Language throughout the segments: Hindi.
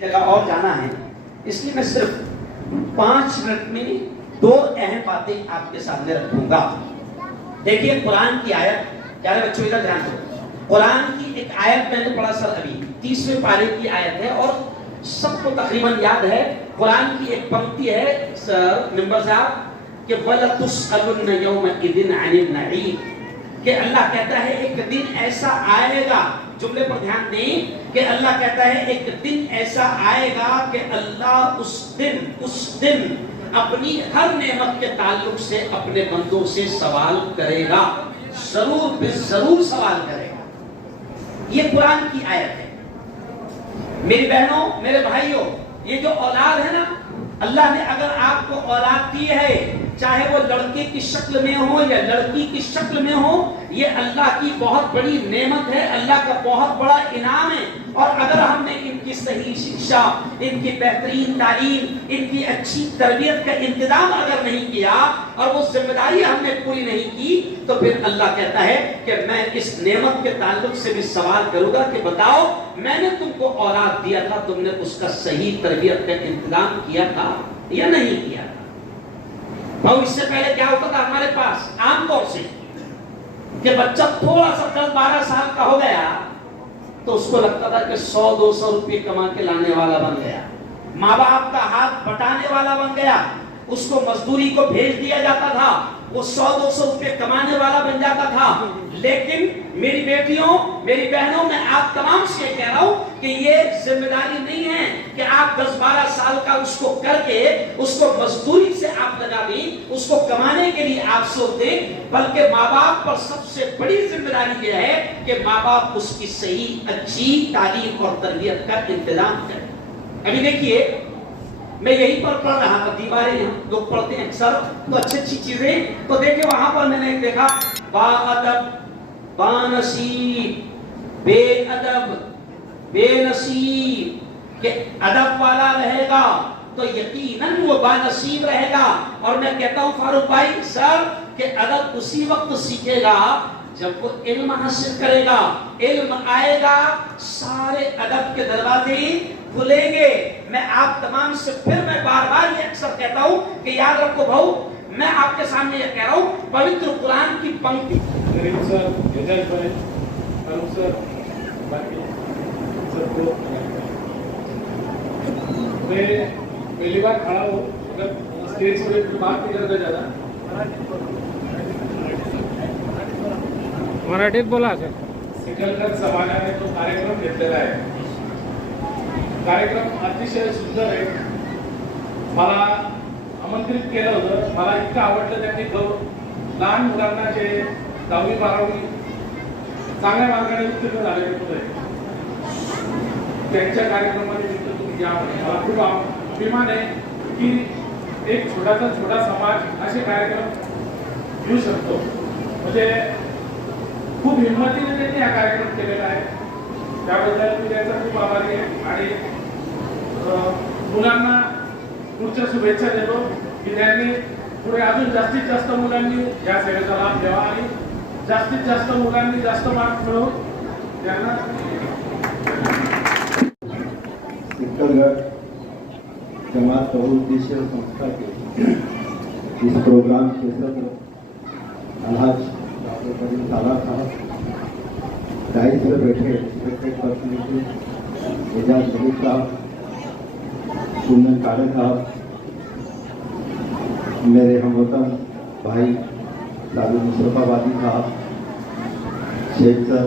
जगह और जाना है, इसलिए मैं सिर्फ 5 मिनट में 2 अहम बातें आपके सामने रखूंगा। देखिए कुरान की आयत, प्यारे बच्चों इधर ध्यान दो। कुरान की एक आयत मैंने पढ़ा सर अभी 30वें पारे की आयत है और सबको तकरीबन याद है। कुरान की एक पंक्ति है सर मेंबर साहब कि वलतुसअलुन यौमइदिन अनिन नईम, कि अल्लाह कहता है एक दिन ऐसा आएगा, जुमले पर ध्यान दें कि अल्लाह कहता है एक दिन ऐसा आएगा कि अल्लाह उस दिन अपनी हर नेमत के ताल्लुक से अपने बंदों से सवाल करेगा, जरूर सवाल करेगा। ये कुरान की आयत है। मेरी बहनों मेरे भाइयों, ये जो औलाद है ना, अल्लाह ने अगर आपको औलाद दी है, चाहे वो लड़के की शक्ल में हो या लड़की की शक्ल में हो, ये अल्लाह की बहुत बड़ी नेमत है, अल्लाह का बहुत बड़ा इनाम है। और अगर हमने इनकी सही शिक्षा, इनकी बेहतरीन तालीम, इनकी अच्छी तरबियत का इंतजाम अगर नहीं किया और वो जिम्मेदारी हमने पूरी नहीं की, तो फिर अल्लाह कहता है कि मैं इस नेमत के ताल्लुक से भी सवाल करूंगा कि बताओ मैंने तुमको औलाद दिया था, तुमने उसका सही तरबियत का इंतजाम किया था या नहीं किया था। और इससे पहले क्या होता था हमारे पास आमतौर से कि बच्चा थोड़ा सा 10-12 साल का हो गया तो उसको लगता था कि 100-200 रुपये कमा के लाने वाला बन गया, माँ बाप का हाथ बटाने वाला बन गया, उसको मजदूरी को भेज दिया जाता था, वो 100-200 रुपये कमाने वाला बन जाता था। लेकिन मेरी बेटियों मेरी बहनों, मैं आप तमाम से कह रहा हूं कि ये जिम्मेदारी नहीं है कि आप 10-12 साल का उसको करके उसको मजदूरी से आप लगा दें, उसको कमाने के लिए आप सोच दें, बल्कि माँ बाप पर सबसे बड़ी जिम्मेदारी यह है कि माँ बाप उसकी सही अच्छी तालीम और तरबियत का इंतजाम करें। अभी देखिए मैं यहीं पर पढ़ रहा था, दीवारें हम लोग पढ़ते हैं अक्सर तो अच्छी चीजें, तो देखिए वहां पर मैंने देखा बाअदब बानसीब बेअदब बेनसीब, के अदब वाला रहेगा तो यकीनन वो बानसीब रहेगा। और मैं कहता हूं फारूक भाई सर कि अदब उसी वक्त सीखेगा जब वो इल्म हासिल करेगा, इल्म आएगा सारे अदब के दरवाजे खुलेंगे। मैं आप तमाम से फिर मैं बार-बार ये अक्सर कहता हूं कि याद रखो भाऊ, मैं आपके सामने ये कह रहा हूं पवित्र कुरान की पंक्ति मैं पहली बार खड़ा हूँ स्टेज पर, बात नहीं करता ज्यादा, मराठीत बोला सर। सिकंदर समाजाने तो कार्यक्रम घेतलेला आहे, कार्यक्रम अतिशय सुंदर आहे। मला आमंत्रित केलं होतं, मला इतकं आवडलं त्यांनी लहान मुलांना जे 10वी-12वी चांगल्या मार्गाने उत्तीर्ण झालेले होते त्यांच्या कार्यक्रमाने तुम्ही या, मला खूप अभिमान आहे की एक छोटा समाज असे कार्यक्रम घेऊ शकतो। म्हणजे खूप हिंमतीने त्यांनी हा कार्यक्रम केलेला आहे, त्याबद्दल मी त्यांचा खूप आभारी आहे। आणि मुलांना पुढच्या शुभेच्छा देतो की त्यांनी पुढे अजून जास्तीत जास्त मुलांनी या सेवेचा लाभ घ्यावा आणि जास्तीत जास्त मुलांनी जास्त मार्क मिळवून त्यांना सिकलगढ़ जमात बहुउद्देशीय संस्था के इस प्रोग्राम के सत्र अलहाज डॉक्टर करीम साला साहब, डाइस पर बैठे रिस्पेक्टेड पर्सनैलिटी एजाज मलिक साहब, कुंदन काड़े साहब, मेरे हमवतन भाई सालू मुस्तफाबादी साहब, शेख सर,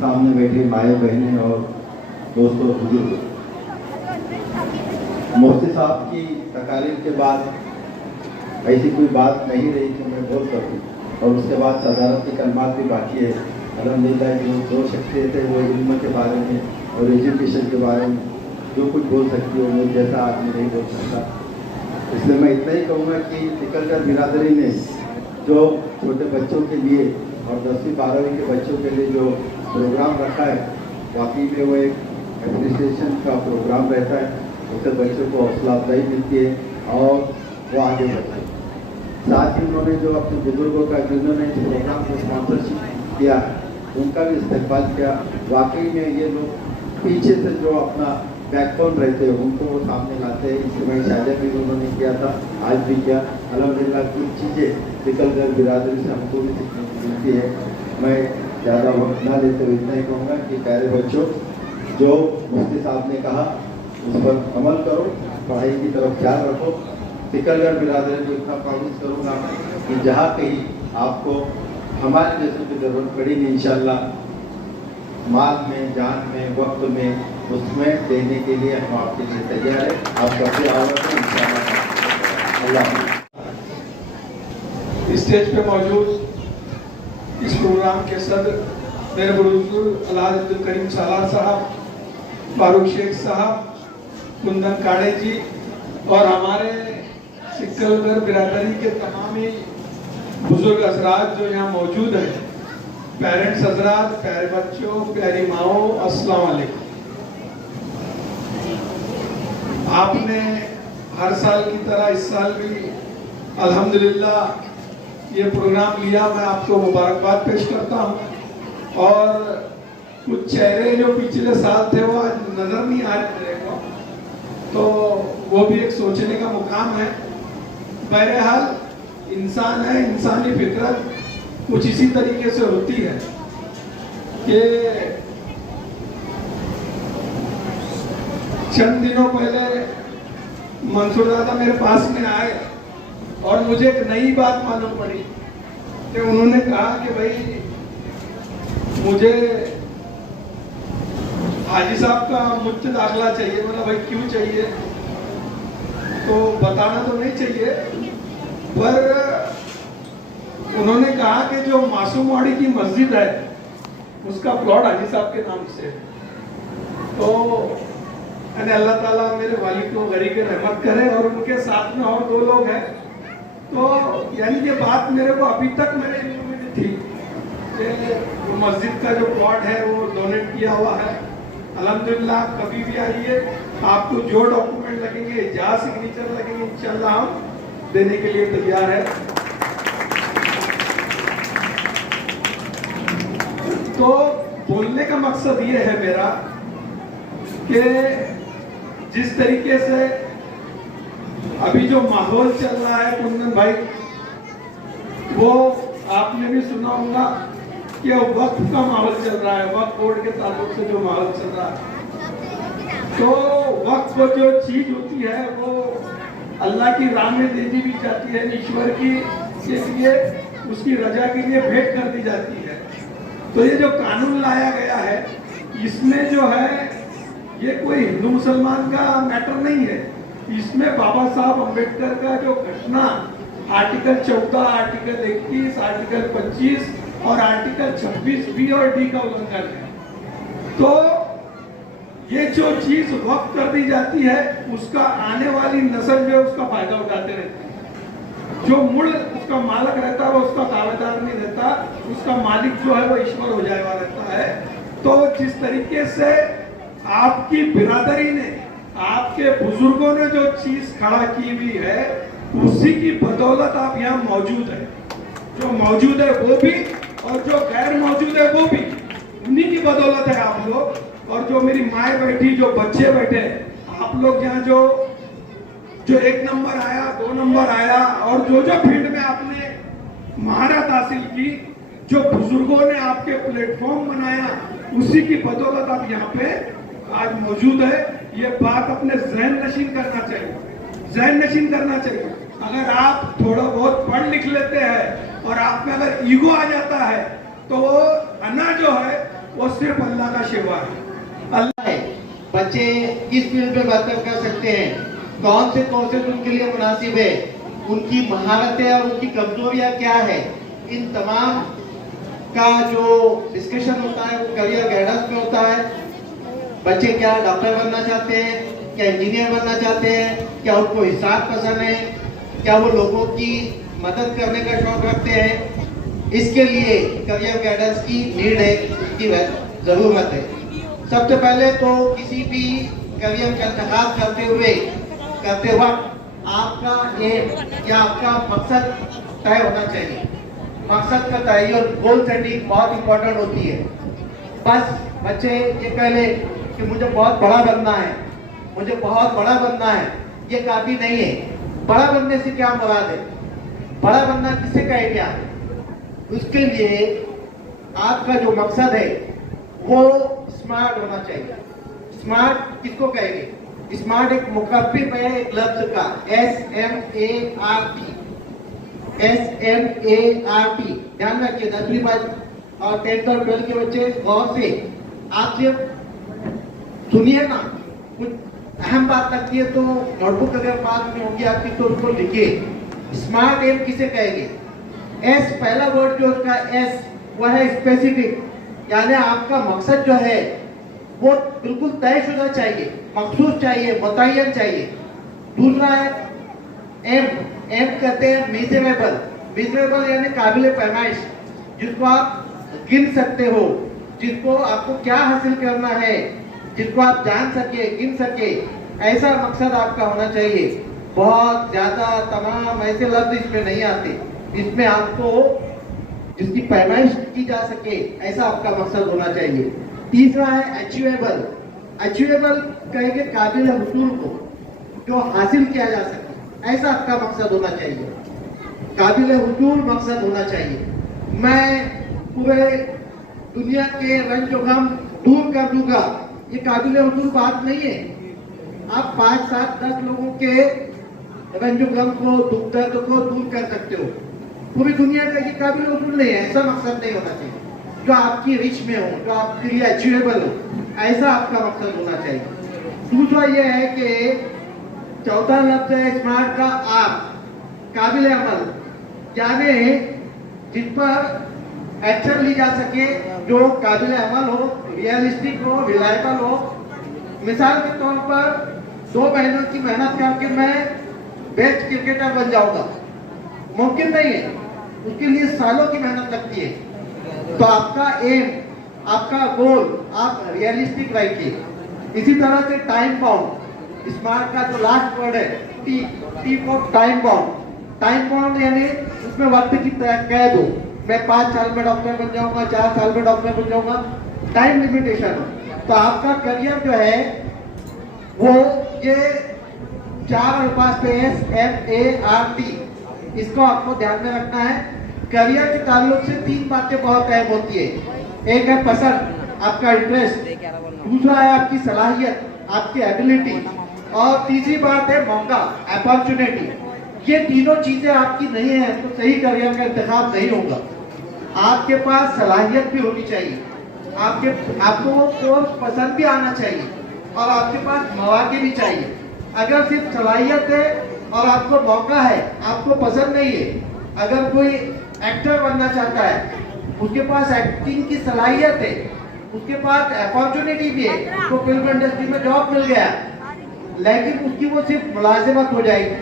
सामने बैठे माए बहनें और दोस्तों बुजुर्ग, मुफ्ती साहब की तकारीर के बाद ऐसी कोई बात नहीं रही कि मैं बोल सकूँ, और उसके बाद सदारत की कलमात भी बाकी है। अल्हम्दुलिल्लाह जो 2 शख्सियत है वो इल्म के बारे में और एजुकेशन के बारे में जो कुछ बोल सकती है वो मुझ जैसा आदमी नहीं बोल सकता। इसलिए मैं इतना ही कहूँगा कि सिकलगढ़ बिरादरी ने जो छोटे बच्चों के लिए और 10वीं-12वीं के बच्चों के लिए जो प्रोग्राम रखा है, वाकई में वो एक एप्रिसिएशन का प्रोग्राम रहता है, उससे बच्चों को हौसला अफजाई मिलती है और वो आगे बढ़ते हैं। साथ ही उन्होंने जो अपने बुजुर्गों का, जिन्होंने इस प्रोग्राम को स्पॉन्सरशिप किया, उनका भी इस्तेमाल किया। वाकई में ये लोग पीछे से जो अपना बैकबोन रहते हैं उनको वो सामने लाते हैं। इसमें शायद भी उन्होंने किया था, आज भी किया। अल्हम्दुलिल्लाह कुछ चीज़ें निकल कर बिरादरी से हमको भी सीखने को मिलती है। मैं ज़्यादा वक्त ना लेते हुए इतना ही कहूँगा कि प्यारे बच्चों, जो मुफ्ती साहब ने कहा उस पर अमल करो, पढ़ाई की तरफ ख्याल रखो। सिकलगढ़ बिरादरी को इतना प्रॉमिस करूँगा कि जहाँ कहीं आपको हमारे जैसे की ज़रूरत पड़ी नहीं, इंशाल्लाह माल में, जान में, वक्त में, उसमें देने के लिए हम आपके लिए तैयार है। आप सबसे आवश्यक है इंशाल्लाह। अल्लाह स्टेज पे मौजूद इस प्रोग्राम के सदर मेरे बुजुर्ग अल्लाह अब्दुल करीम सालार साहब, फारूक शेख साहब, कुंदन काड़े जी और हमारे सिकलगढ़ बिरादरी के तमाम ही बुजुर्ग हजरात जो यहाँ मौजूद हैं, पेरेंट्स हजरात, प्यारे बच्चों, प्यारी माओ, अस्सलाम वालेकुम। आपने हर साल की तरह इस साल भी अल्हम्दुलिल्लाह ये प्रोग्राम लिया, मैं आपको मुबारकबाद पेश करता हूँ। और कुछ चेहरे जो पिछले साल थे वो आज नज़र नहीं आ रहे मेरे को, तो वो भी एक सोचने का मुकाम है। बहरहाल इंसान है, इंसानी फितरत कुछ इसी तरीके से होती है कि चंद दिनों पहले मंसूर दादा मेरे पास में आए और मुझे एक नई बात मालूम पड़ी कि उन्होंने कहा कि भाई मुझे हाजी साहब का मुफ्त दाखिला चाहिए। मतलब भाई क्यों चाहिए, तो बताना तो नहीं चाहिए, पर उन्होंने कहा कि जो मासूमवाड़ी की मस्जिद है उसका प्लॉट हाजी साहब के नाम से, तो अल्लाह ताला मेरे वालिद को गरीब रहमत करे और उनके साथ में और 2 लोग हैं। तो यानी ये बात मेरे को अभी तक मेरे इल्म में नहीं थी कि वो मस्जिद का जो प्लॉट है वो डोनेट किया हुआ है। अल्हम्दुलिल्लाह कभी भी आइए, आपको जो डॉक्यूमेंट लगेंगे, जहाँ सिग्नेचर लगेंगे, इंशाल्लाह हम देने के लिए तैयार है। तो बोलने का मकसद ये है मेरा कि जिस तरीके से अभी जो माहौल चल रहा है कुंदन भाई, वो आपने भी सुना होगा कि वक्फ का माहौल चल रहा है, वक्फ बोर्ड के ताल्लुक से जो माहौल चल रहा है। तो वक्फ जो चीज होती है वो अल्लाह की राह में दे दी भी जाती है, ईश्वर की के लिए, उसकी रजा के लिए भेंट कर दी जाती है। तो ये जो कानून लाया गया है, इसमें जो है ये कोई हिंदू मुसलमान का मैटर नहीं है। इसमें बाबा साहब अम्बेडकर का जो घटना आर्टिकल 14, आर्टिकल 21, आर्टिकल 25 और आर्टिकल 26 बी और डी का उल्लंघन है। तो ये जो चीज वक्त कर दी जाती है, उसका आने वाली नस्ल जो है उसका फायदा उठाते रहते हैं। जो मूल उसका मालक रहता है वो उसका दावेदार नहीं रहता, उसका मालिक जो है वो ईश्वर हो जाएगा रहता है। तो जिस तरीके से आपकी बिरादरी ने, आपके बुजुर्गों ने जो चीज खड़ा की हुई है, उसी की बदौलत आप यहाँ मौजूद है। जो मौजूद है वो भी और जो गैर मौजूद है वो भी, उन्हीं की बदौलत है आप लोग। और जो मेरी माए बैठी, जो बच्चे बैठे, आप लोग यहाँ जो 1 नंबर आया, 2 नंबर आया और जो फील्ड में आपने महारत हासिल की, जो बुजुर्गों ने आपके प्लेटफॉर्म बनाया, उसी की बदौलत आप यहाँ पे आज मौजूद है। ये बात अपने जहन नशीन करना चाहिए, जहन नशीन करना चाहिए। अगर आप थोड़ा बहुत पढ़ लिख लेते हैं और आप में अगर ईगो आ जाता है, तो वो अना जो है वो सिर्फ अल्लाह का शिवा है। अल्लाह है। बच्चे किस फील्ड में बेहतर कर सकते हैं, कौन से कोर्सेज उनके लिए मुनासिब है, उनकी महारतें और उनकी कमजोरियां क्या है, इन तमाम का जो डिस्कशन होता है वो करियर गाइडेंस में होता है। बच्चे क्या डॉक्टर बनना चाहते हैं, क्या इंजीनियर बनना चाहते हैं, क्या उनको हिसाब पसंद है, क्या वो लोगों की मदद करने का शौक रखते हैं, इसके लिए करियर गाइडेंस की नीड है, इसकी जरूरत है। सबसे पहले तो किसी भी करियर का इंतखाब करते वक्त आपका एम या आपका मकसद तय होना चाहिए। मकसद का तय, गोल सेटिंग बहुत इंपॉर्टेंट होती है। बस बच्चे ये कह ले कि मुझे बहुत बड़ा बनना है, मुझे बहुत बड़ा बनना है, ये काफी नहीं है। बड़ा बनने से क्या मुराद है? बड़ा बनना किसे कहे क्या? उसके लिए आपका जो मकसद है वो स्मार्ट होना चाहिए। स्मार्ट किसको कहेंगे? स्मार्ट एक मुकफ्फिफ है एक लफ्ज का, SMART, SMART। ध्यान रखिए 10वीं और 10th और 12th के बच्चे गौर से आप सिर्फ सुनिए ना, कुछ अहम बात लगती है तो नोटबुक अगर पास में होगी आपकी तो उसको लिखिए। स्मार्ट एम किसे कहेंगे? एस, पहला वर्ड जो उसका एस वो है स्पेसिफिक, यानी आपका मकसद जो है वो बिल्कुल तयशुदा चाहिए, मखसूस चाहिए, मुतय्यन चाहिए। दूसरा है एम, एम कहते हैं मेजरेबल। मेजरेबल यानी काबिल पैमाइश, जिसको आप गिन सकते हो, जिसको आपको क्या हासिल करना है, जिसको आप जान सके, गिन सके, ऐसा मकसद आपका होना चाहिए। बहुत ज्यादा तमाम ऐसे लफ्ज इसमें नहीं आते, इसमें आपको जिसकी पैमाइश की जा सके ऐसा आपका मकसद होना चाहिए। तीसरा है अचीवेबल। अचीवेबल कहेंगे काबिल हुसूल को, जो हासिल किया जा सके, ऐसा आपका मकसद होना चाहिए। काबिल हुसूल मकसद होना चाहिए। मैं पूरे दुनिया के रंज गम दूर कर दूंगा, ये काबिल हुसूल बात नहीं है। आप 5, 7, 10 लोगों के रंज गम को, दुख दर्द को दूर कर सकते हो। पूरी दुनिया का ये काबिल हुसूल नहीं है, ऐसा मकसद नहीं होना चाहिए। जो आपकी रिच में हो, जो आपके लिए अचीवेबल हो, ऐसा आपका मकसद होना चाहिए। दूसरा यह है कि चौथा लफ्ज है स्मार्ट का आप, काबिल अमल, यानी जिस पर एक्शन ली जा सके, जो काबिल अमल हो, रियलिस्टिक हो, रिलायबल हो। मिसाल के तौर पर 2 महीनों की मेहनत करके मैं बेस्ट क्रिकेटर बन जाऊंगा, मुमकिन नहीं है। उसके लिए सालों की मेहनत लगती है। तो आपका एम, आपका गोल आप रियलिस्टिक रखिए। इसी तरह से टाइम बाउंड, स्मार्ट का जो लास्ट वर्ड है T for time bound. Time bound यानी उसमें वक्त की कैद हो, मैं 5 साल में डॉक्टर बन जाऊंगा, 4 साल में डॉक्टर बन जाऊंगा, टाइम लिमिटेशन हो। तो आपका करियर जो है वो ये 4 अल्फाज पे SMART, इसको आपको ध्यान में रखना है। करियर के ताल्लुक से 3 बातें बहुत अहम होती है। एक है पसंद, आपका इंटरेस्ट, दूसरा है आपकी सलाहियत, आपकी एबिलिटी, और तीसरी बात है मौका, अपॉर्चुनिटी। ये तीनों चीजें आपकी नहीं है तो सही करियर का इंतखाब नहीं होगा। आपके पास सलाहियत भी होनी चाहिए, आपको वो कोर्स पसंद भी आना चाहिए, और आपके पास मौके भी चाहिए। अगर सिर्फ सलाहियत है और आपको मौका है, आपको पसंद नहीं है, अगर कोई एक्टर बनना चाहता है, उसके पास एक्टिंग की सलाहियत है, उसके पास अपॉर्चुनिटी भी है, उसको फिल्म इंडस्ट्री में जॉब मिल गया, लेकिन उसकी वो सिर्फ मुलाजिमत हो जाएगी,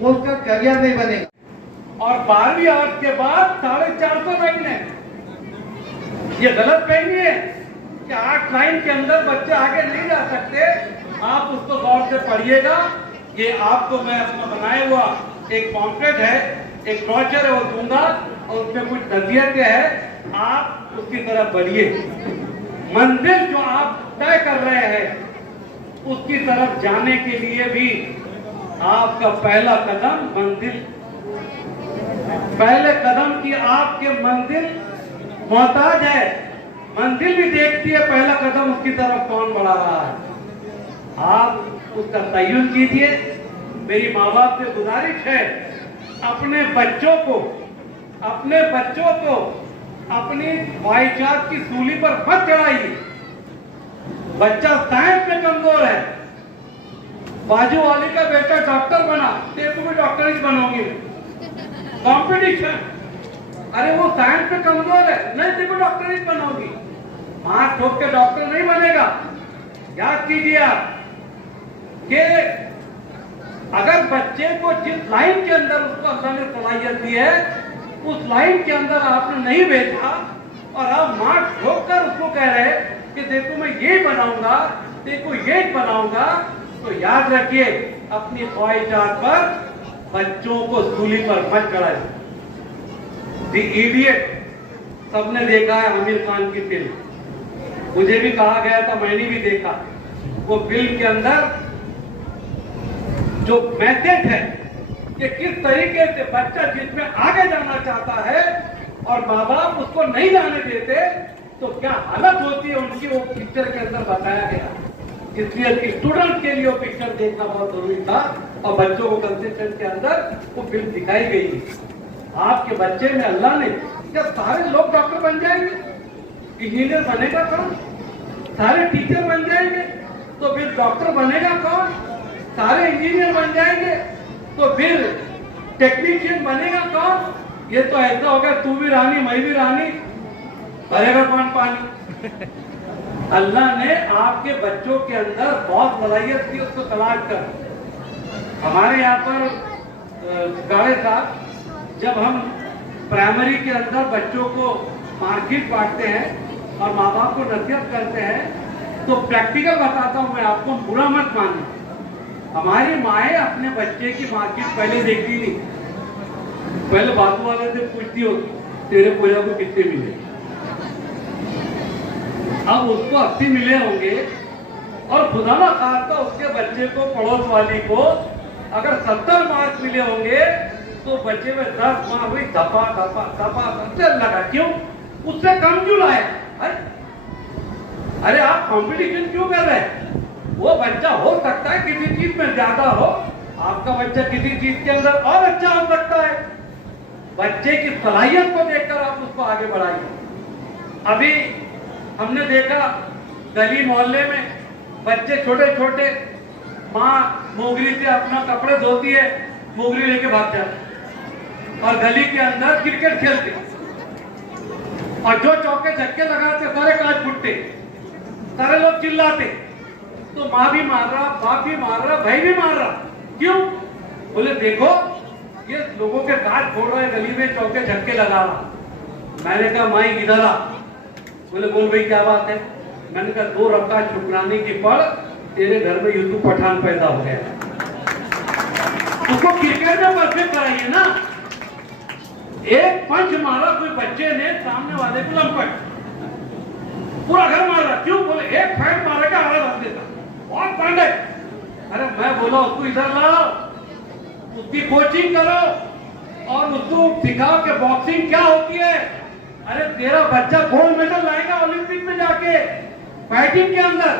वो उसका करियर नहीं बनेगा। और 12वीं आर्ट के बाद 450 महीने, ये गलत नहीं है कि 8 लाइन के अंदर बच्चे आगे नहीं जा सकते। आप उसको गौर से पढ़िएगा। ये आपको मैं अपना बनाया हुआ एक पॉम्पलेट है, एक ब्रोचर है, वो दूंगा, और उसमें कुछ नसीहतें हैं, आप उसकी तरफ बढ़िए। मंजिल जो आप तय कर रहे हैं उसकी तरफ जाने के लिए भी आपका पहला कदम मंजिल, पहले कदम की आपके मंजिल मोहताज है। मंजिल भी देखती है पहला कदम उसकी तरफ कौन बढ़ा रहा है। आप उसका तय्युन कीजिए। मेरी माँ बाप से गुजारिश है, अपने बच्चों को अपनी ख्वाहिशात की सूली पर मत चढ़ाइए। बच्चा साइंस में कमजोर है, बाजू वाली का बेटा डॉक्टर बना, तेरे भी डॉक्टर ही बनोगे, कंपटीशन। अरे वो साइंस में कमजोर है, नहीं तेरे को डॉक्टर ही बनोगी, हाथ ठोक के डॉक्टर नहीं बनेगा। याद कीजिए आप कि अगर बच्चे को जिस लाइन के अंदर उसको अल्लाह ने सलाहियत दी है, उस लाइन के अंदर आपने नहीं भेजा और आप मार ठोक कर उसको कह रहे कि देखो मैं ये बनाऊंगा, देखो ये बनाऊंगा, तो याद रखिए अपनी ख्वाहिशात पर बच्चों को सूली पर मत चढ़ाए। द इडियट सबने देखा है, आमिर खान की फिल्म, मुझे भी कहा गया था, मैंने भी देखा। वो फिल्म के अंदर जो मेथड है कि किस तरीके से बच्चा जिसमें आगे जाना चाहता है और माँ बाप उसको नहीं जाने देते तो क्या हालत होती है उनकी, वो पिक्चर के अंदर बताया गया। इसलिए स्टूडेंट के लिए वो पिक्चर देखना बहुत जरूरी था और बच्चों को कंसेप्शन के अंदर वो फिल्म दिखाई गई। आपके बच्चे में अल्लाह ने, क्या सारे लोग डॉक्टर बन जाएंगे, इंजीनियर बनेगा कौन? सारे टीचर बन जाएंगे तो फिर डॉक्टर बनेगा कौन? सारे इंजीनियर बन जाएंगे तो फिर टेक्नीशियन बनेगा कौन? ये तो ऐसा होगा तू भी रानी मैं भी रानी, भरेगा कौन पानी? अल्लाह ने आपके बच्चों के अंदर बहुत सलाहियत थी, उसको तलाश कर। हमारे यहाँ पर गाड़े साहब, जब हम प्राइमरी के अंदर बच्चों को मार्कशीट बांटते हैं और माँ बाप को नसीहत करते हैं तो प्रैक्टिकल बताता हूँ मैं आपको, बुरा मत मानना। हमारी माएँ अपने बच्चे की मार्कशीट पहले देखती नहीं, पहले बाजू वाले से पूछती होगी तेरे पोया को कितने मिले। अब उसको 80 मिले होंगे और खुदा ना खास्ता उसके बच्चे को, पड़ोस वाली को अगर 70 मार्क्स मिले होंगे तो बच्चे में 10 मार्क्स हुई, धपा धपा धपा चल लगा। क्यों? उससे कम क्यों लाया? अरे आप कंपटीशन क्यों कर रहे हैं? वो बच्चा हो सकता है किसी चीज में ज्यादा हो, आपका बच्चा किसी चीज के अंदर और अच्छा हो सकता है। बच्चे की सलाहियत को देखकर आप उसको आगे बढ़ाइए। अभी हमने देखा गली मोहल्ले में बच्चे छोटे छोटे, माँ मोगरी से अपना कपड़े धोती है, मोगरी लेके भाग जाते और गली के अंदर क्रिकेट खेलते और जो चौके छक्के लगाते सारे कांच फुटते, सारे लोग चिल्लाते। तो माँ भी मार रहा, बाप भी मार रहा, भाई भी मार रहा। क्यों? बोले देखो ये लोगों के कांच फोड़ रहा है, गली में चौके छक्के लगा रहा। मैंने कहा माई इधर आ। बोले बोल भाई क्या बात है? मैंने कहा 2 रकात शुक्राने की पढ़, तेरे घर में यूसुफ पठान पैदा हो गया। उसको क्रिकेट में परफेक्ट कराइए ना। एक पंच मारा कोई बच्चे ने सामने वाले को लंपट, पूरा घर मार रहा। क्यों? बोले एक फैट मारा का हरा रख देता, बहुत पांडे। अरे मैं बोला उसको इधर लाओ, उसकी कोचिंग करो और उसको सिखाओ कि बॉक्सिंग क्या होती है। अरे तेरा बच्चा गोल्ड मेडल लाएगा ओलंपिक में जाके फाइटिंग के अंदर।